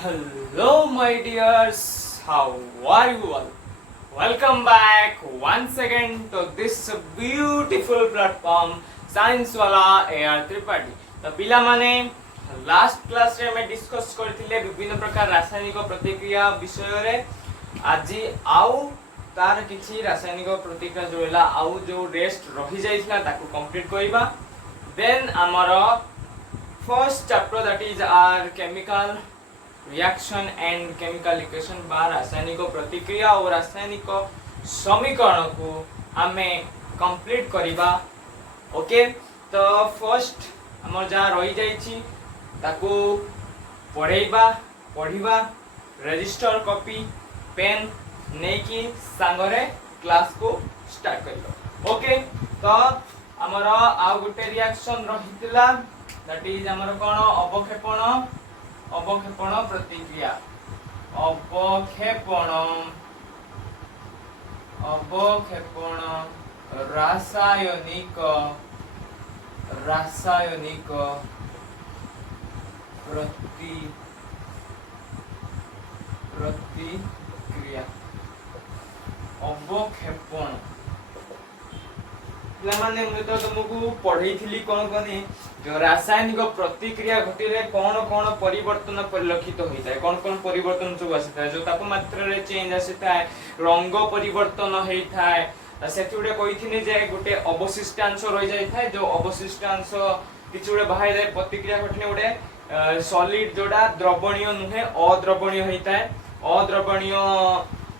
Hello, my dears. How are you all? Welcome back once again to this beautiful platform Science वाला AR Tripathi. तो पिला माने last class रे हमें discuss करथिले विभिन्न प्रकार रासायनिक प्रतिक्रिया विषय रे. आज आउ तार किछि रासायनिक प्रतिक्रिया जो होला आउ जो रेस्ट रही जाइछला ताको कंप्लीट करबा. देन हमारा first chapter that is our chemical reaction and chemical equation बा रासायनिक प्रतिक्रिया और रासायनिक समीकरण को हमें कंप्लीट करिबा. ओके, तो फर्स्ट हमर जहाँ रही जाइछि ताको पढ़िबा रजिस्टर कॉपी पेन नेकी सांगरे क्लास को स्टार्ट करिबा. ओके, तो हमर आ गुटे रिएक्शन रहितला दैट इज हमर कोन अवक्षेपण प्रतिक्रिया. अवक्षेपण रासायनिक प्रतिक्रिया. अवक्षेपण माने मैं तो तुमको पढ़ई थी कौन कनी जो रासायनिक प्रतिक्रिया घटिले कौन कौन परिवर्तन परिलक्षित होता है, कौन कौन परिवर्तन सब आसी है. जो तापमात्रा रे चेंज आसी है, रंग परिवर्तन होता है. से गुटे कही जे गोटे अवशिष्टांश रही जाए जो अवशिष्टांश किसी गोटे बाहर जाए प्रतिक्रिया घटने गोटे सॉलिड जोड़ा द्रवणीय नुहे अद्रवणीय होता है. अद्रवणीय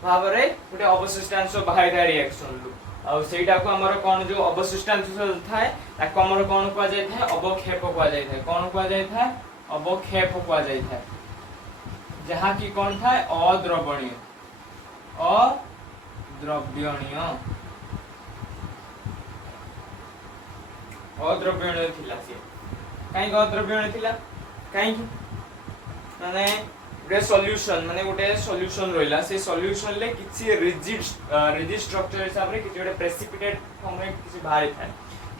भाव में गोटे अवशिष्टांश बाहर जाए रिएक्शन लू आ सेटा को हमर कोन जो अवशिष्टांश थाए ताको हमर कोन को जाय थाए अवक्षेप को जाय थाए. कोन को जाय थाए अवक्षेप को जाय थाए जहां की कोन थाए अद्रवणीय थिला. से काई अद्रव्यणीय थिला काई माने गोटे सॉल्यूशन माने गोटे सॉल्यूशन रहिला से सॉल्यूशन ले किछि रिजिड स्ट्रक्चर हिसाब रे किछि गोटे प्रेसिपिटेट फॉर्म रे किछि बाहर थाए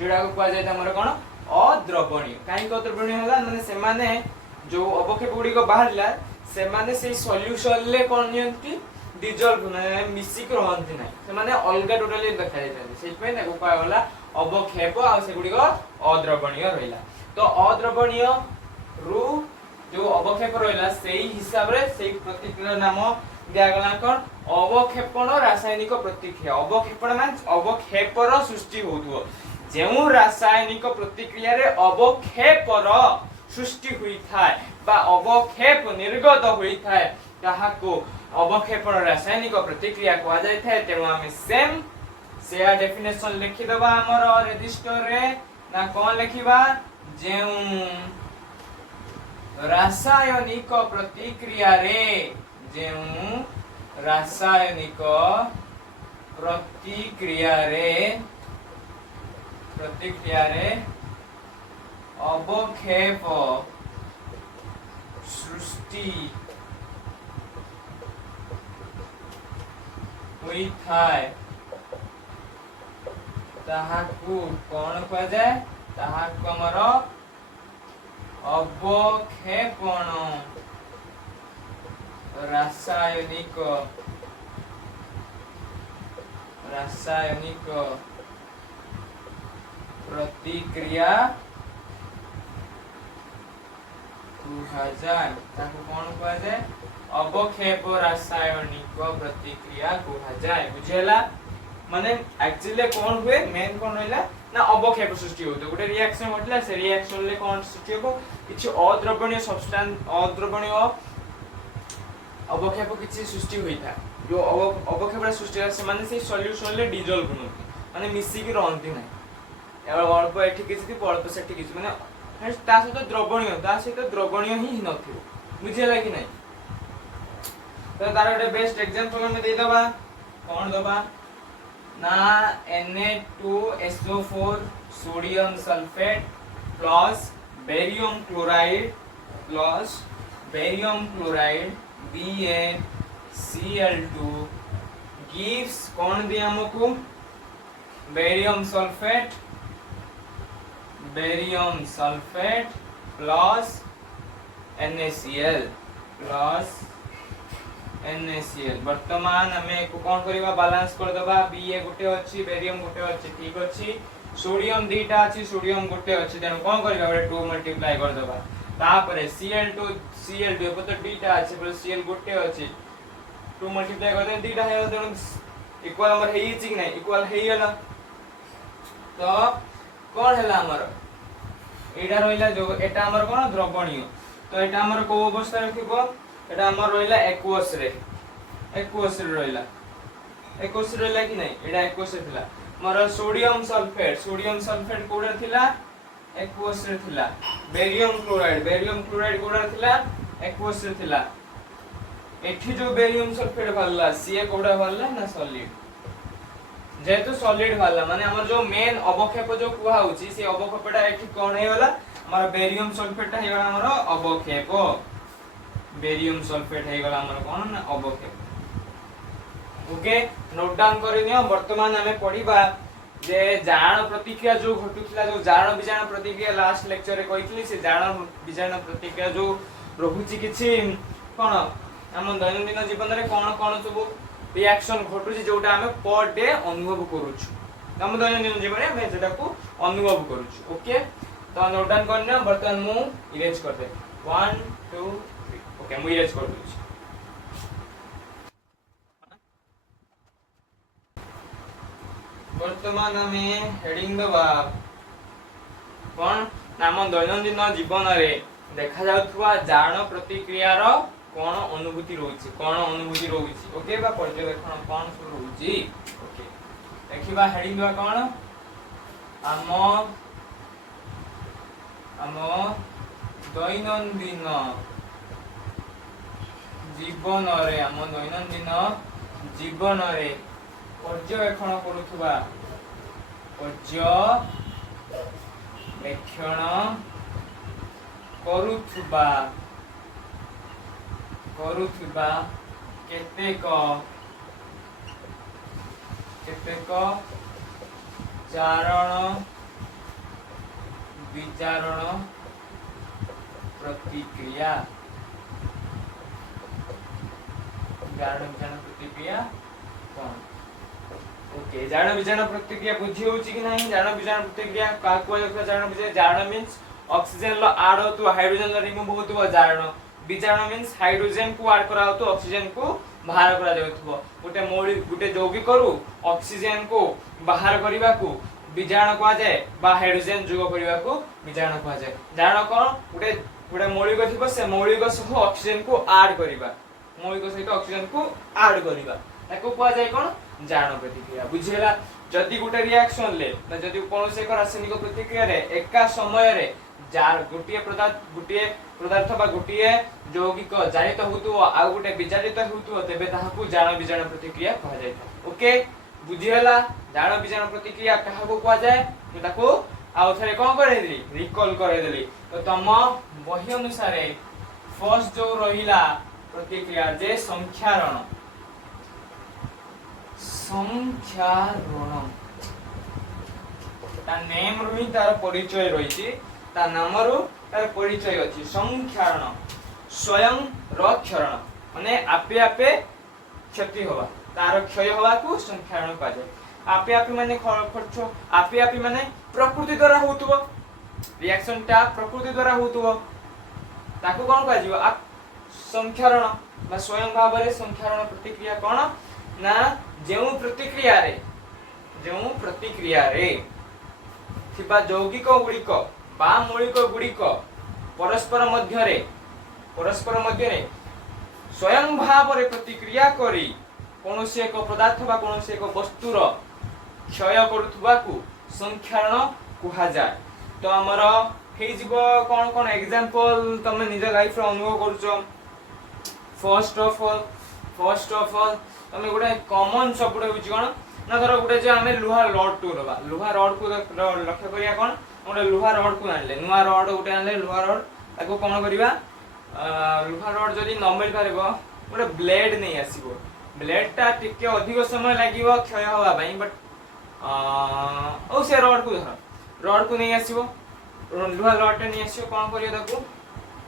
जोडा को कह जाय हमर कोन अद्रवणीय. काई अद्रवणीय होला माने से माने जो अवक्षेप गुडी को बाहरला से माने से सॉल्यूशन ले कोन नियंती डिजॉल्व माने मिसिक रहंती नै से माने अलगा टोटली देखा जाय से पे ताको कह होला अवक्षेप आ से गुडी को अद्रवणीय रहिला. तो अद्रवणीय रु जो अवक्षेप रहिला सेही हिसाब रे सेही प्रतिक्रिया नाम दिया गला कोन अवक्षेपण रासायनिक प्रतिक्रिया. अवक्षेपण माने अवक्षेपर सृष्टि होथुओ जेउ रासायनिक प्रतिक्रिया रे अवक्षेपर सृष्टि हुई थाए बा अवक्षेप निर्गत हुई थाए ताहा को अवक्षेपण रासायनिक प्रतिक्रिया कहा जाय थाए. तेनु हम सेम से डेफिनेशन लिखि दबा हमर रजिस्टर रे ना कोन लिखिबा जेउ रासायनिक प्रतिक्रिया रे जेउ रासायनिक प्रतिक्रिया रे अवक्षेप सृष्टि हुई थाए ताहाकू कौन कह जाए ताहाकू हमर अवक्षेपण रासायनिक प्रतिक्रिया कहा जाए ताको कौन कहा जाए अवक्षेप रासायनिक प्रतिक्रिया कहा जाए. बुझेला माने एक्चुअली कौन हुए मेन कौन रहला ना अवक्षेप सृष्टि होतो गोटे रिएक्शन होतला से रिएक्शन ले कौन सृष्टि हो किछि अद्रवणीय सब्सटेंस अद्रवणीय अवक्षेप किछि सृष्टि होइता जो अवक्षेप सृष्टि से माने से सॉल्यूशन ले डिसॉल्व होनो माने मिसी की रहंती नै एवं अल्प एठी किछि अल्प सेठी किछि माने ता सहित द्रवणीय ही नथिबो. बुझिला कि नै. तो तार गोटे बेस्ट एग्जांपल हम दे दबा कोन दबा ना Na2SO4 sodium sulphate plus barium chloride BaCl2 gives कौन दिया हमको barium sulphate plus NaCl plus NaCl वर्तमान हमें को कौन करबा बैलेंस कर दबा Ba गोटे अछि बेरियम गोटे अछि ठीक अछि सोडियम दीटा अछि सोडियम गोटे अछि तेनु कौन करबा 2 मल्टीप्लाई कर दबा तापर Cl2 को तो दीटा अछि पर Cl गोटे अछि 2 मल्टीप्लाई कर दे दीटा है तेनु इक्वल हमर हेई छि कि नै इक्वल हेई गेला तो कौन हैला हमर एटा रहिला जो एटा हमर कोन द्रवणीय तो एटा हमर को अवस्था रखिबो एटा हमर रहिला एक्वस रे रहिला कि नै एटा एक्वस रे थिला मोर सोडियम सल्फेट कोडर थिला एक्वस रे थिला बेरियम क्लोराइड कोडर थिला एक्वस रे थिला एठी जो बेरियम सल्फेट भरला सीए कोडा भरला ना सॉलिड जेतु सॉलिड वाला माने हमर जो मेन अवक्षेप जो कुहा होची से अवक्षेपटा एठी कोन हे वाला हमर बेरियम सल्फेट हे वाला हमर अवक्षेप बेरियम सल्फेट हे वाला हमर कोन ना अवक्षेप ओके नोट डाउन करि नियो वर्तमान हमें पढिबा जे जाण प्रतिक्रिया जो घटुतला जो जाण विजाण प्रतिक्रिया लास्ट लेक्चर रे कहितली से जाण विजाण प्रतिक्रिया जो रहुची किछि कोन हम दैनंदिन जीवन रे कोन कोन सब रिएक्शन घटुची जोटा हमें पर डे अनुभव करूछु हम दैनंदिन जीवन रे हमें जेटा को अनुभव करूछु ओके तो नोट डाउन करना वर्तमान मु इरेज कर दे 1 2 3 ओके मु इरेज कर दूची वर्तमान हमें हेडिंग दबा कोन नाम दैनंदिन जीवन रे देखा जाउथवा जाण प्रतिक्रिया रो कोन अनुभूति रहउची ओके बा पर्यवेक्षण कोन सब रहउची ओके देखिबा हेडिंग दबा कोन आम दैनंदिन जीवन रे पर्यवेक्षण करुथुबा केतेक चारण विचारण प्रतिक्रिया कौन ओके जाण विजाण प्रतिक्रिया बुझी होची कि नहीं जाण विजाण प्रतिक्रिया का को जाण विजाण जाण मींस ऑक्सीजन लो ऐड होतो हाइड्रोजन लो रिमूव होतो जाण विजाण मींस हाइड्रोजन को ऐड करा होतो ऑक्सीजन को बाहर करा जाउथबो गुटे यौगिक करू ऑक्सीजन को बाहर करिबा को विजाण को जाय बा हाइड्रोजन जोग करिबा को विजाण को जाय जाण कोन गुटे मौलिक थिबो से मौलिक सह ऑक्सीजन को ऐड करिबा मौलिक सहित ऑक्सीजन को ऐड करिबा ताको को जाय कोन जाण प्रतिक्रिया बुझिला जदी गुटे रिएक्शन ले ना जदी कोन से रासायनिक प्रतिक्रिया रे एका समय रे जार गुटिए पदार्थ बा गुटिए यौगिक जारित होतु आ गुटे विजारित होतु तबे ताहाकू जाण विजाण प्रतिक्रिया कहा जाय ओके बुझिला जाण विजाण प्रतिक्रिया काहाकू कहा जाय तो ताको आउ थरे कोन करे देली रिकॉल करे देली तो तम वही अनुसार फर्स्ट जो रहिला प्रतिक्रिया जे संख्यारण ता नेम रही तार परिचय रही ता नाम रु तार परिचय अछि संख्यारण स्वयं रक्षरण माने आपे आपे क्षति होवा तार क्षय होवा को संख्यारण कहा जाय आपे आपे माने खर्च आपे आपे माने प्रकृति द्वारा होतबो रिएक्शन ता प्रकृति द्वारा होतबो ताको कोन कह जिवो आप संख्यारण बा स्वयं भाव रे संख्यारण प्रतिक्रिया कोन ना जेउ प्रतिक्रिया रे थिबा यौगिक गुड़िक बा मौलिक गुड़िक परस्पर मध्य रे स्वयं भाव रे प्रतिक्रिया करी कोनोसी एक पदार्थ बा कोनोसी एक वस्तुर क्षय करुथबा को संख्यारण कुहा जाय तो हमर हे जीवो कोन कोन एग्जांपल तमे निज लाइफ रे अनुभव करछो फर्स्ट ऑफ ऑल तमे गुडे कॉमन सबुडे होची कोन ना धर गुडे जे हमें लुहा रॉड टू रबा लुहा रॉड को लक्ष्य करिया कोन गुडे लुहा रॉड को आनले नुवा रॉड गुडे आनले लुहा रॉड ताको कोन करिबा लुहा रॉड जदी न मिल पारेबो गुडे ब्लेड नै आसीबो ब्लेड ता टिके अधिक समय लागिवो क्षय होवा भाई बट ओ से रॉड को नै आसीबो लुहा रॉड नै आसीबो कोन करियो ताको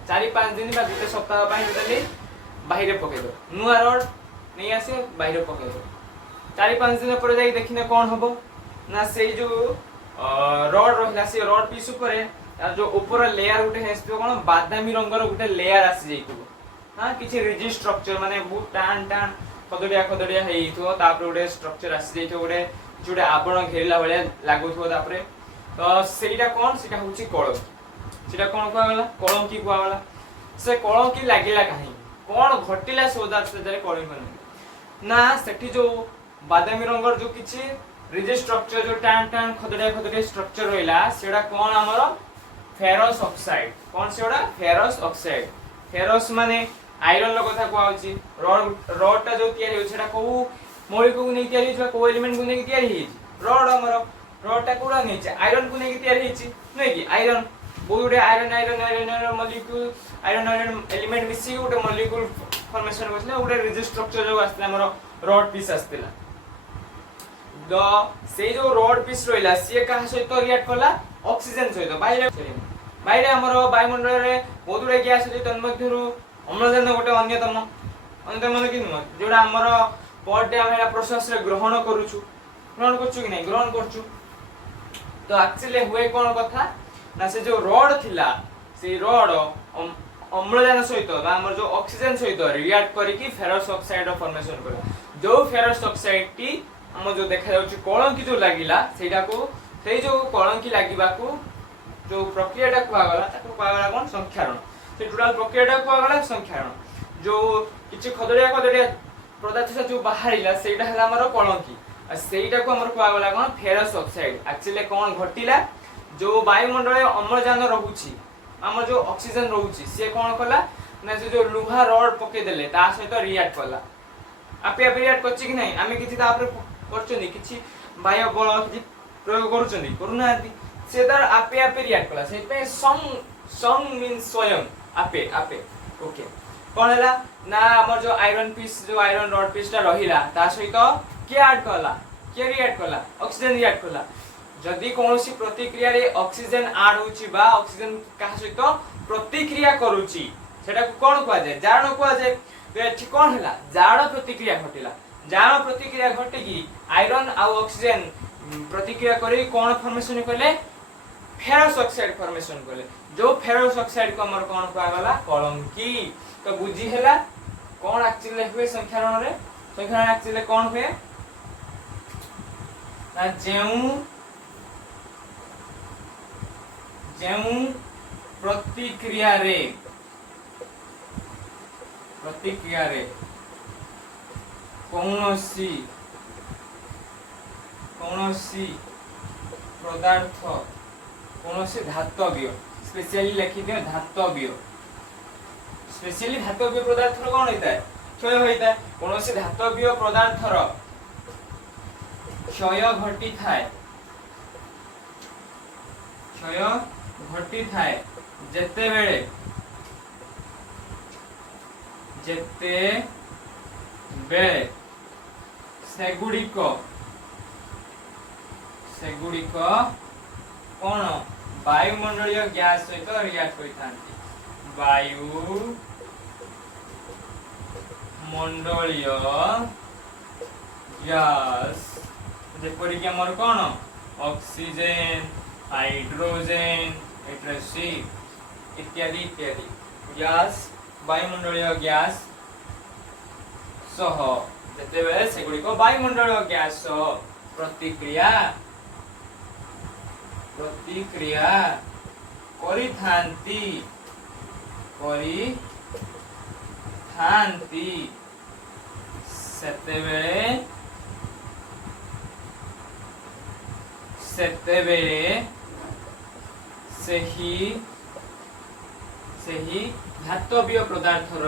4-5 दिन बा गोटे सप्ताह टोटाली बाहर पकईद नुआ रड नहीं आसे बाहर पकईद 4-5 दिन पर जाई देखिने कौन हम ना से जो रड रहा से रड पीस उपर जो ऊपर लेयर गोटे है कौन बादामी रंगर गोटे लेयर आसी जाइए हाँ किसी रिजिड स्ट्रक्चर माने बहुत टाण टाण खदड़िया खदड़िया गोटे स्ट्रक्चर आसी जाइए गोटे गोटे आवरण घेरला भाया लगुव तो सेटा कौन से कलंकी कौन कहगला कलंकी कहगला से कलंकी लगिला कहीं कौन घटिला सौदा से कलंकी ना सेठी जो बादामी रंगर जो किछि रिजिड स्ट्रक्चर जो टाण टाण खदड़िया खदड़िया स्ट्रक्चर रहिला सेटा कौन हमर फेरस ऑक्साइड कौन से फेरस ऑक्साइड फेरस माने आयरन लो कथा कहउची रड टा जो तयारी हो सेटा को मौलिक को नै तयारी हो को एलिमेंट को नै तयारी हिची रड हमर रड टा कोडा नै छै आयरन को नै तयारी हिची नै कि आयरन बहुडे iron iron iron iron molecule iron iron element मिसी गोटे मॉलिक्यूल फॉर्मेशन करथिला गोटे रिजिड स्ट्रक्चर जो आस्थिला हमर रड पीस आस्थिला द से जो रड पीस रहिला से का सहित रिएक्ट करला ऑक्सीजन सहित बाहर हमर वायुमंडल रे बहुत गुडे गैस अछि तन्मध्यरु अम्लजान गोटे अन्यतम अन्यतम कि जोड़ा हमर पर डे हम प्रोसेस रे ग्रहण करूछु कि नहीं ग्रहण करछु तो एक्चुअली हुए कौन कथा ना से जो रड थिला से रड अम्लजान सहित हमर जो ऑक्सीजन सहित रिएक्ट करिकि फेरस ऑक्साइड रो फॉर्मेशन करे जो फेरस ऑक्साइड टी हम जो देखा जाउछि कलंकी जो लागिला सेटा को से जो कलंकी लागिबा को जो प्रक्रियाटा कहगला ताको कहगला कोन संख्यारण से टोटल प्रक्रियाटा कहगला संख्यारण जो किछि खदड़िया खदड़िया पदार्थ से जो बाहरिला सेटा हला हमर कलंकी आ सेटा को हमर कहगला कोन फेरस ऑक्साइड एक्चुअली कोन घटिला जो वायुमंडल अम्लजान रहुछि हमर जो ऑक्सीजन रहुछि से कोन कला ना से जो लुहा रड पके देले ता सहित रिएक्ट कला आपे आपे रिएक्ट करछि कि नहीं आमे किछि ता पर करछनी किछि बाह्य बल किछि प्रयोग करूछनी करूनांती से तार आपे आपे रिएक्ट कला से पे सम मीन स्वयं आपे आपे ओके कोन हला ना हमर जो आयरन पीस जो आयरन रड पीस ता रहिला ता सहित के ऐड कला के रिएक्ट कला ऑक्सीजन रिएक्ट कला जदि कोनोसी प्रतिक्रिया रे ऑक्सीजन ऐड होछि बा ऑक्सीजन का सहित प्रतिक्रिया करूछि सेटा को कोन कहआ जाय जारण कहआ जाय तो एठी कोन हला जाड़ प्रतिक्रिया घटिला जाड़ प्रतिक्रिया घटे कि आयरन आ ऑक्सीजन प्रतिक्रिया करी कोन फॉर्मेशन करले फेरस ऑक्साइड फॉर्मेशन करले जो फेरस ऑक्साइड को हमर कोन कहआ गला कलंकी तो बुझी हला कोन एक्चुअली हुए संख्यारण रे संख्यारण एक्चुअली कोन हुए ना जेउ प्रतिक्रिया रे कौनसी पदार्थ कौनसी धातव्य स्पेशली लिखि दियो धातव्य स्पेशली धातव्य पदार्थ कौन होता है क्षय होता है कौनसी धातव्य पदार्थर क्षय घटी थाए जेते बेले सेगुड़िक कौन वायुमंडलीय गैस सहित रिएक्ट होइथांती वायुमंडलीय गैस जेपरि कि हमर कौन ऑक्सीजन हाइड्रोजन एट्रेसी इत्यादि इत्यादि गैस वायुमंडलीय गैस सह जेतेबेले सेगुड़िक वायुमंडलीय गैस सह प्रतिक्रिया करिथांती सेतेबेले सेही धातव्य पदार्थर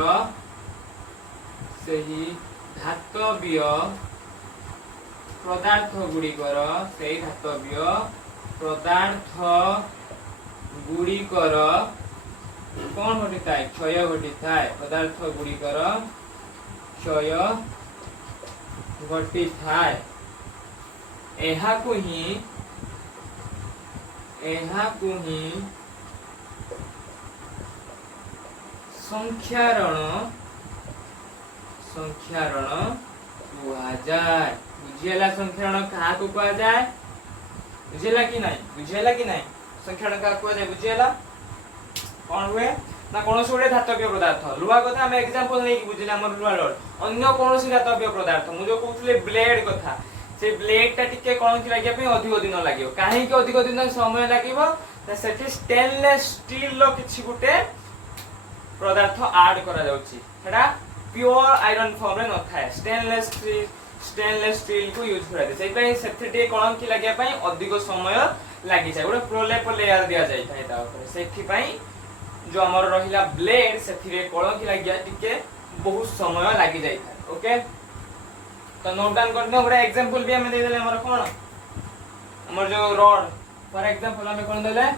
पदार्थ गुड़िकर सेही धातव्य पदार्थ गुड़िकर कौन घटी थाए क्षय घटी थाए पदार्थ गुड़िकर क्षय घटी थाए एहाकु ही संख्यारण कुहाजाए बुझिला संख्यारण कहा को कुहाजाए बुझिला कि नहीं संख्यारण कहा कुहाजाए बुझिला कौन हुए ना कौन से धातव्य पदार्थ लुहा कथा हम एग्जांपल नहीं बुझिला हमर लुहा रड अन्य कौन से धातव्य पदार्थ मु जो कहउतले ब्लेड कथा से ब्लेड टा टिके कौन कि लागिया पे अधिक दिन लागियो काहे कि अधिक दिन समय लागिवो त सेठी स्टेनलेस स्टील लो किछि गुटे पदार्थ ऐड करा जाउची हेडा प्योर आयरन फॉर्म रे न थाए स्टेनलेस स्टील को यूज करा दे सेइ पई सेठी टे कौन कि लागिया पई अधिक समय लागि जाय गुटे प्रोलेप लेयर दिया जाय थाए ता ऊपर सेठी पई जो हमर रहिला ब्लेड सेठी रे कौन कि लागिया टिके बहुत समय लागि जाय थाए ओके तो नोट डाउन कर दो बड़ा एग्जांपल भी हमें दे देले हमर कोन हमर जो रॉड फॉर एग्जांपल हमें कोन देले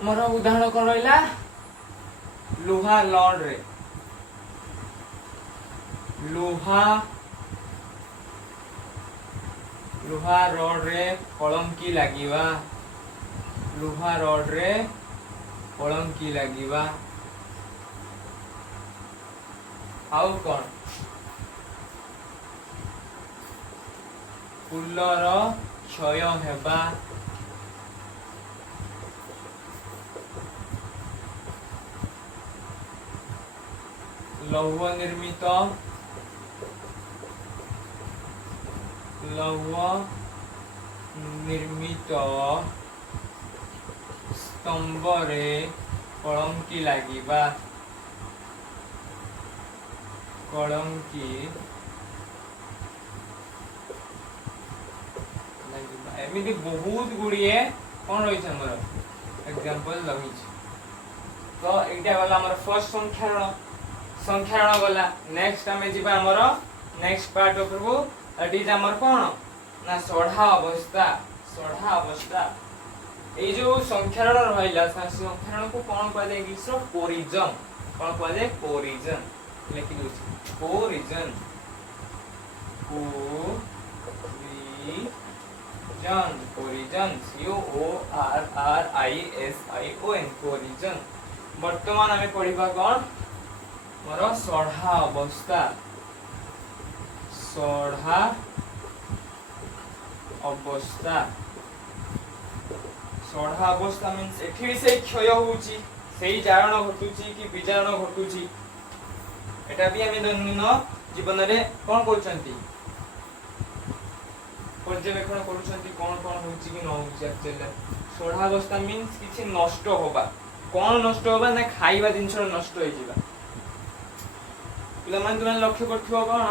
हमर उदाहरण कोन रहिला लोहा रॉड रे लोहा रॉड रे कलम की लागिवा लोहा रॉड रे कलम की लागिवा आउ कोन फुलर क्षय हेबा लौह निर्मित स्तंभ रे कलम की लागिबा कलम की एमिति बहुत गुड़िए कौन रही हमर एग्जांपल रही तो एटा वाला हमर फर्स्ट संख्यारण गला नेक्स्ट हमें जीवा हमर नेक्स्ट पार्ट ऑफ वो दैट इज हमर कोन ना सढ़ा अवस्था ए जो संख्यारण रहिला संख्यारण को कोन कहै दे इंग्लिश रो कोरिजन कोन कहै दे कोरिजन लिखि दोछि कोरिजन कोरिजन CORRISION कोरिजन वर्तमान हमें पढ़िबा कोन मोर सढ़ा अवस्था मींस एठी से क्षय होउची सेही जारण घटुची कि विजारण घटुची एटा भी हमें दैनन्दिन जीवन रे कोन करचंती पर्यवेक्षण करूछंती कोन होउची कि न होउची एक्चुअली सढ़ा अवस्था मींस किछि नष्ट होबा कोन नष्ट होबा ना खाइबा जिंस नष्ट होई जिबा पिला मान तुम लक्ष्य करथिबो कोन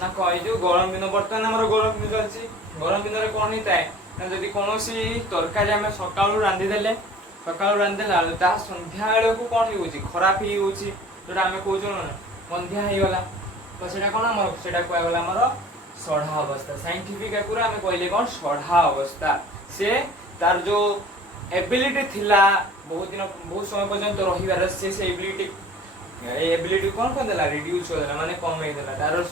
ना कहि जो गरम दिन वर्तमान हमर गरम दिन चलची गरम दिन रे कोन हिताय ना जदी कोनोसी तरकारी हमें सकाळु रांधी देला ता संध्या बेले को कोन होउची खराब ही होउची जोटा हमें कहू जो मंध्या हे गला तो सेटा कोन हमर सेटा कोया गला हमर सढ़ा अवस्था साइंटिफिक पूरा हमें कहले कोन सढ़ा अवस्था से तार जो एबिलिटी थिला बहुत समय पर्यंत रहिबार से एबिलिटी कोन कर देला रिड्यूस कर देला माने कम हे देला तार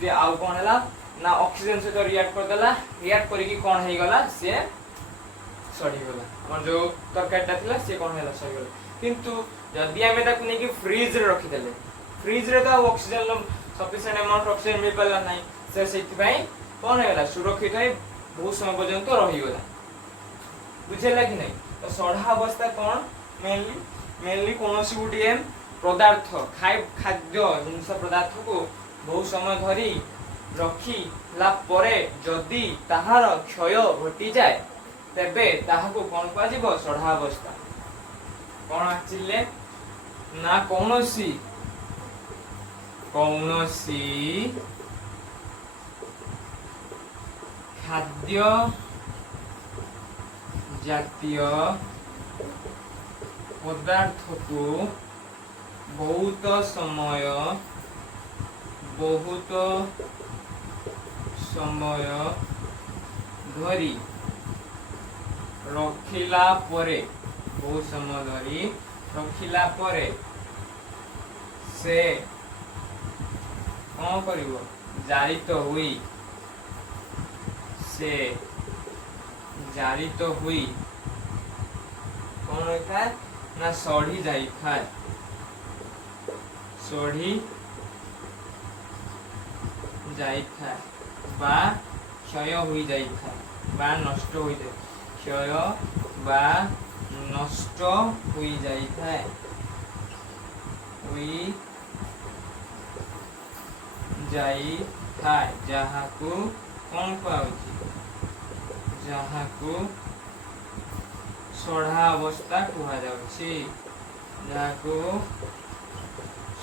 जे आउ कोन हैला ना ऑक्सीजन से तो रिएक्ट कर देला रिएक्ट करी कि कोन हे गला से सड़ी गला हमर जो तरकारीटा थिला से कोन हैला सड़ी गला किंतु जदी हमें ताकू नै कि फ्रीज रे रखि देले फ्रीज रे तो ऑक्सीजन सफिशिएंट अमाउंट ऑक्सीजन मिल पाला नै से सेति भाई कोन हैला सुरक्षित है बहुत समय पर्यंत रहि गला बुझेला कि नहीं तो सढ़ा अवस्था कोन मेनली कोनोसी गुटिए पदार्थ खाद्य जिनस पदार्थ को बहुत समय धरी रखी ला परे जदी ताहार क्षय घटी जाए तेबे ताहाको कोन कह जिवो सढ़ा अवस्था कोन आचिले ना कोनोसी खाद्य जातीय पदार्थ को बहुत समय धरी रखिला परे बहुत समय धरी रखिला परे से कौन करिवो जारित हुई से जारित हुई कौन होता है ना सढ़ी जाई थाए सढ़ी जाई था बा क्षय हुई जाई था बा नष्ट हुई जाए क्षय बा नष्ट हुई जाई था हुई जाई था जहाँ को कौन पाउची जहाँ को सढ़ा अवस्था कुहा जाउची जहाँ को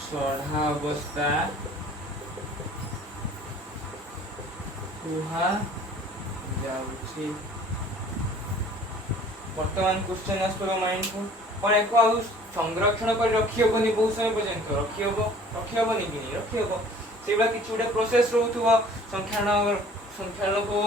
सढ़ा अवस्था कुहा जाउची वर्तमान क्वेश्चन आसपर माइंड को पण एको आउ संरक्षण कर रखी होबनी बहुत समय पर्यंत रखी होबनी कि नहीं रखी होबो सेबा किछु उडे प्रोसेस रहउथुवा संख्याण को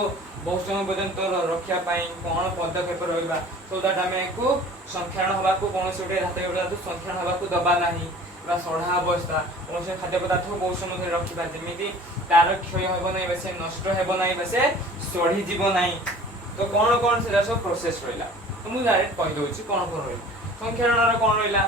बहुत समय पर्यंत रखिया पाई कोन पदक्षेप रहइबा सो दैट हमें को संख्याण हवा को कोन से उडे धाते उडे तो संख्याण हवा को दबा नाही बा सढ़ा अवस्था कोन से खाद्य पदार्थ को बहुत समय धरि रखिबा जेमिति तार क्षय हेबो नै बसे नष्ट हेबो नै बसे सढ़ी जीव नै तो कोन से सब प्रोसेस रहिला तो मु डायरेक्ट कहि दोछि कोन रहिला संख्याणर कोन रहिला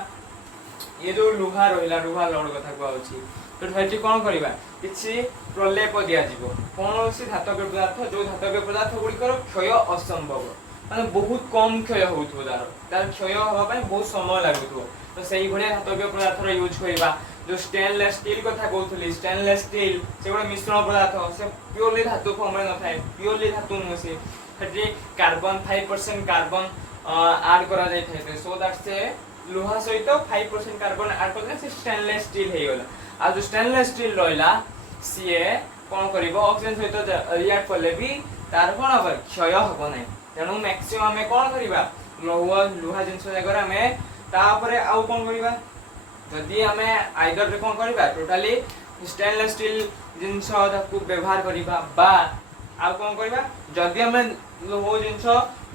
ये जो लुहा रहिला लुहा लड़ कथा कहउछि तो हेति कोन करिबा किछि प्रलेप दिया जीवो कोनोसी धातव्य पदार्थ जो धातव्य पदार्थ गुड़िकर क्षय असंभव माने बहुत कम क्षय होउथो तार क्षय हवा पय बहुत समय लागुथो तो सही भले धातव्य पदार्थ रो यूज करिबा जो स्टेनलेस स्टील कथा कहउथली स्टेनलेस स्टील से गोटे मिश्रण पदार्थ से प्योरली धातु फॉर्म रे न थाए प्योरली धातु न से हेति कार्बन 5% कार्बन ऐड करा जाय थाए सो दैट से लोहा सहित 5% कार्बन ऐड करले से स्टेनलेस स्टील हे गेला आ जो स्टेनलेस स्टील रहला सीए कोन करिवो ऑक्सीजन सहित रिएक्ट करले भी तार कोन हो क्षय होबो नै तेनु मैक्सिमम में कोन करिबा लोहा जिंस जगह हमें तापरे आउ कोन करिबा जदी हमें आइदर रे कोन करिबा टोटली स्टेनलेस स्टील जिंस को व्यवहार करिबा बा आउ कोन करिबा जदी हमें लोहा जिंस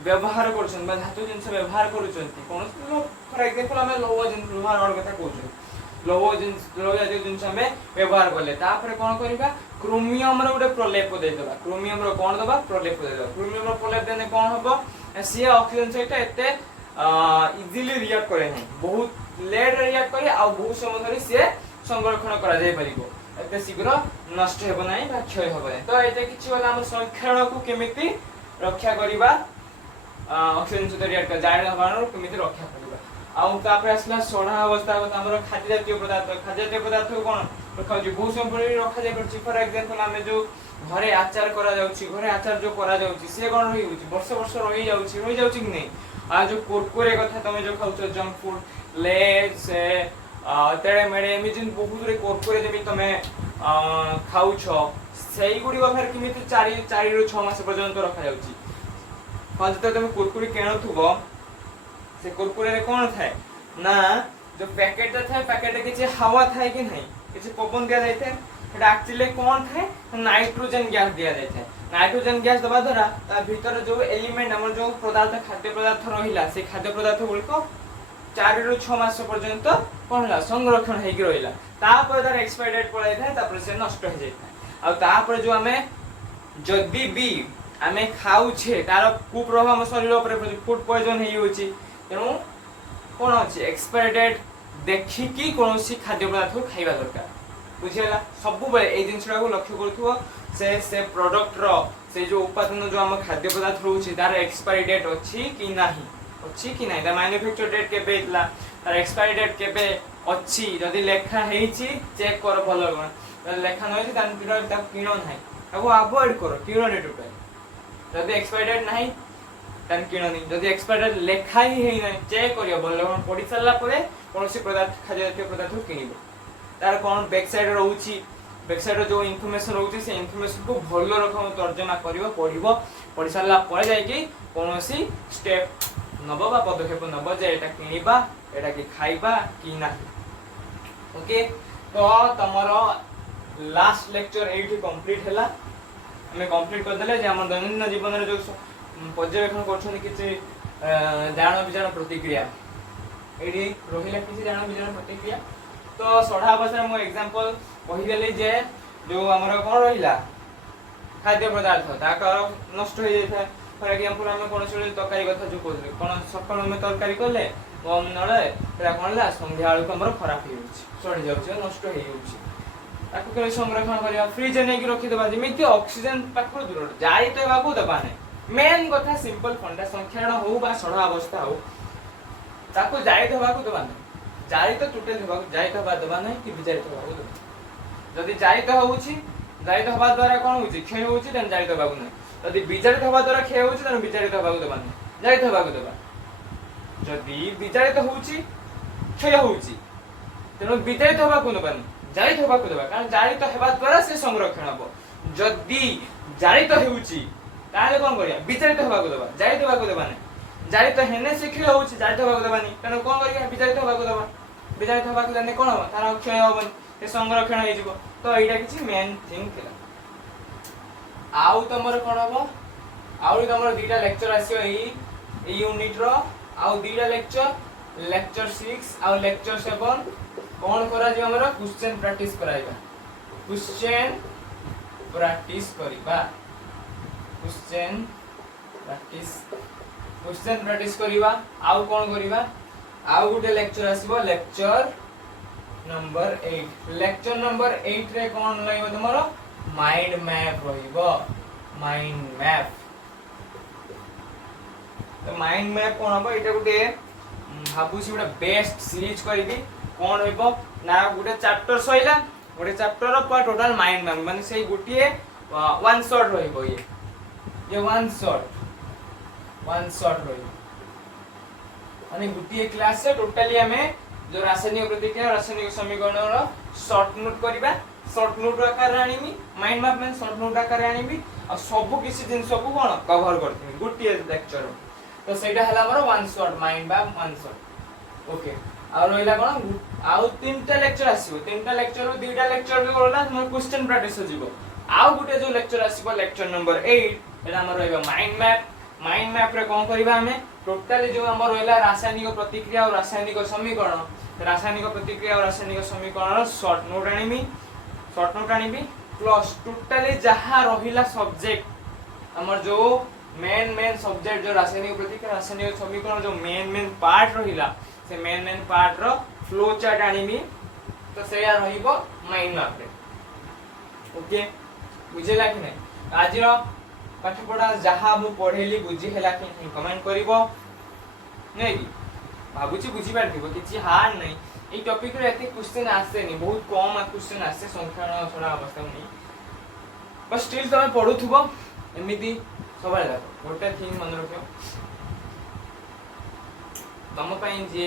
व्यवहार करछन बा धातु जिंस व्यवहार करूछंती कोन फॉर एग्जांपल हमें लोहा रड कथा कहउछन लोहा जातीय जिनस हमें व्यवहार करले तापर कोन करिबा क्रोमियम रो उडे प्रलेप दे देबा क्रोमियम रो कोन देबा प्रलेप दे देबा क्रोमियम रो प्रलेप देने कोन हबो सी ऑक्सीजन सहित एते इजीली रिएक्ट करे नै बहुत लेट रिएक्ट करे आ बहुत समय धरि से संरक्षण करा जाय परिबो एते शीघ्र नष्ट हेबो नै बा क्षय हेबो नै तो एते किछि वाला हम संख्याण को केमिति रक्षा करिबा ऑक्सीजन सहित रिएक्ट कर जाय हवानो केमिति रक्षा करिबा आउ तापर असला सोढ़ा अवस्था हमर खाद्य जातीय पदार्थ कोन रखा जे बहुत समय रखा जाय परछि फॉर एग्जांपल हमें जो घरे आचार करा जाउछि घरे आचार जो करा जाउछि से कोन रहि होछि वर्ष रहि जाउछि कि नै आ जो कुरकुरे कथा तमे जो खाउछ जंक फूड लेज से तेरे मेरे इमेजिन बहुत रे कुरकुरे जेबि तमे खाउछ सेही गुडी फिर किमिति 4 ରୁ 6 मास पर्यंत रखा जाउछि पांच तो तमे कुरकुरे केणथुबो से कुरकुरे रे कोन थाए ना जो पैकेट थाए पैकेट रे किछि हवा थाए कि नहीं किछि पवन दिया जाय थाए एटा एक्चुअली कोन थाए नाइट्रोजन गैस दिया जाय थाए नाइट्रोजन गैस दबा द्वारा ता भीतर जो एलिमेंट हमर जो पदार्थ खाद्य पदार्थ रहिला से खाद्य पदार्थ गुलिको 4 ରୁ 6 मास पर्यंत कोन हला संरक्षण हेकि रहिला तापर तार एक्सपायरी डेट पळाय थाए तापर से नष्ट हो जाय थाए आ तापर जो हमें जदी भी हमें खाउ छे तार कुप्रभाव हम शरीर ऊपर फूड पॉइजन हे होची तेणु कोन अछि एक्सपायरी डेट देखि कि कोनोसी खाद्य पदार्थ को खाइबा दरकार बुझियला सब बेले ए जिंसडा को लक्ष्य करथुवा से प्रोडक्ट रो से जो उत्पादन जो हम खाद्य पदार्थ रहउछि तार एक्सपायरी डेट अछि कि नाही ता मैन्युफैक्चर डेट केबे इतला तार एक्सपायरी डेट केबे अछि जदी लेखा हेछि चेक कर भलो कोन लेखा नहिछि तान पिरो ता किनो नाही ताको अवॉइड करो किनो ने टोटल जदी एक्सपायरी डेट नाही तान किनो नहीं जदी एक्सपायरी डेट लेखा ही हेइ नाही चेक करियो भलो कोन पढि सल्ला परे कोनोसी पदार्थ खाद्य जातीय पदार्थ किनिबो तार कोन बैक साइड रहउछि बैक साइड जो इन्फॉर्मेशन रहउछि से इन्फॉर्मेशन को भलो रकम तर्जमा करिवो पढिबो पढि सल्ला परे जाय कि कोनोसी स्टेप नबो बा पदक्षेप नबो जे एटा किनिबा एटा कि खाइबा कि नाही ओके तो तमरो लास्ट लेक्चर एठी कंप्लीट हैला हमें कंप्लीट कर देले जे हमर दैनन्दिन जीवन रे जो पर्यवेक्षण करछन किछि जान विचार प्रतिक्रिया एडी रहिला किछि जान विचार प्रतिक्रिया तो सढ़ा अवस्था मो एग्जांपल कहि देले जे जो हमर कोन रहिला खाद्य पदार्थ ताकर नष्ट हो जाय था फॉर एग्जांपल हम कोन छले तरकारी कथा जो कहले कोन सकाळ में तरकारी करले कम नले एटा कोन ला संध्या आलु को हमर खराब हो जाउछि सड़ी जाउछि नष्ट हो जाउछि ताको केले संरक्षण करिया फ्रिज ने की रखि देबा जेमिति ऑक्सीजन पाखर दूर जाई तो बाबू दबा नै मेन कथा सिंपल फंडा संख्याण हो बा सढ़ा अवस्था हो ताको जाई दबा को दबा नै जाई तो टोटल दबा जाई दबा दबा नै कि बिजाई दबा को दबा जदी जाई तो होउछि जाई दबा द्वारा कोन होउछि क्षय होउछि तन जाई दबा को नै जदी बिजाई दबा द्वारा क्षय होउछि तन बिजाई दबा को दबा नै जाई दबा को दबा जदी विचारित होउची क्षय होउची तेनो विचारित होबा को नबानी जारित होबा को देबा कारण जारित हेबा द्वारा से संरक्षण हबो जदी जारित हेउची ताले कोन करिया विचारित होबा को देबा जारित होबा को देबा नै जारित हेने से क्षय होउची जारित होबा को देबानी तेनो कोन करिया विचारित होबा को देबा विचारित होबा को देने कोन हो तार क्षय होबनी से संरक्षण हे जिवो तो एटा किछि मेन थिंग थिला आउ तमर कोन हबो आउ तमर दुटा लेक्चर आसीयो ई यूनिट रो आउ दीटा लेक्चर 6 आउ लेक्चर 7 कोन करा जे हमरा क्वेश्चन प्रैक्टिस कराइबा क्वेश्चन प्रैक्टिस करिबा आउ कोन करिबा आउ गुटे लेक्चर आसीबो लेक्चर नंबर 8 रे कोन लइबो तमरो माइंड मैप रहिबो माइंड मैप तो माइंड मैप कोन हबो एटा गुटे भाबुसी गुटे बेस्ट सीरीज करबी कोन हेबो ना गुटे चैप्टर सइला गुटे चैप्टर पर टोटल माइंड मैप माने सेही गुटिए वन शॉट रहिबो ये वन शॉट रहिबो माने गुटिए क्लास से टोटली हमें जो रासायनिक प्रतिक्रिया रासायनिक समीकरण रो शॉर्ट नोट करबा शॉर्ट नोट आकार आनीमी माइंड मैप में शॉर्ट नोट आकार आनीमी आ सब किसी जिंस को कोन कवर करथिमी गुटिए लेक्चर तो सेटा हला हमर one shot mind map one shot okay आ रोइला कोन आउ तीनटा लेक्चर आसीबो तीनटा लेक्चर रो दुटा लेक्चर रो होला हमर क्वेश्चन प्रैक्टिस हो जिवो आउ गुटे जो लेक्चर आसीबो लेक्चर नंबर 8 एटा हमर रहइबो माइंड मैप रे कोन करबा हमें टोटली जो हमर रहला रासायनिक प्रतिक्रिया और रासायनिक समीकरण रो शॉर्ट नोट आनीमी प्लस टोटली जहा रहिला सब्जेक्ट हमर जो मेन सब्जेक्ट जो रासायनिक प्रतिक्रिया रासायनिक समीकरण जो मेन पार्ट रहिला से मेन पार्ट रो फ्लो चार्ट आनीमी तो सेया रहिबो माइंड मैप रे ओके बुझेला कि नै आज रो पाठ पढा जहा मु पढेली बुझी हेला कि नै कमेंट करिवो नै कि भाबुची बुझी पारथिबो किछि हार नै ए टॉपिक रे एते क्वेश्चन आसे नै बहुत कम क्वेश्चन आसे संख्याण छोड़ा अवस्था नै बस स्टिल तमे पढुथुबो एमिति सबाय देखो गोटे थिंग मन रखियो तम पई जे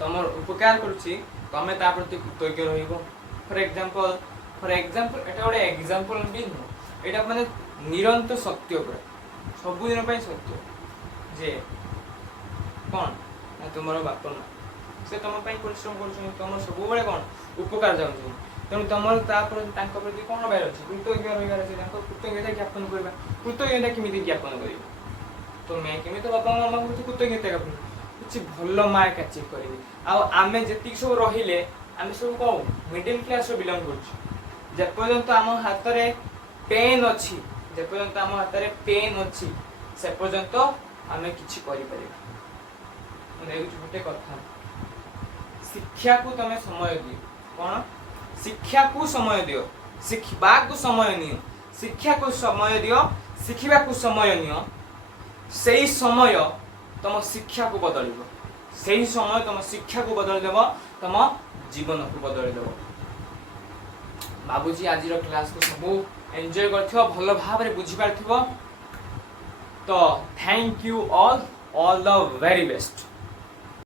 तमर उपकार करूची तमे ता प्रति कृतज्ञ रहिबो फॉर एग्जांपल एटा ओडे एग्जांपल भी नो एटा माने निरंतर सत्य पर सब दिन पई सत्य जे कोन तुमरो बाप ना से तम पई परिश्रम करूछ तम सब बेले कोन उपकार जाउछ तेणु तुम तापर प्रति कौन रही अच्छे कृतज्ञ रही कृतज्ञता ज्ञापन करवा कृतज्ञता केमी ज्ञापन कर तुम्हें केमी बापा मामा को कृतज्ञता ज्ञापन कुछ भल मार्क अचीव करेंगे आम जी सब रहिले आम सब कौन मिडिल क्लास बिलंग करपर्यंत आम हाथ में पेन अच्छी जेपर्यंत आम हाथ में पेन अच्छी से पर्यंत आम कि गोटे कथा शिक्षा को तुम समय दियो कौन शिक्षा को समय दियो शिखबा को समय नियो शिक्षा को समय दियो शिखिबा को समय नियो सही समय तुम शिक्षा को बदलिबो सही समय तुम शिक्षा को बदल देबो तुम जीवन को बदल देबो बाबूजी आज क्लास को सब एंजॉय करथिबो भलो भाव रे बुझी पारथिबो तो thank you all the very best.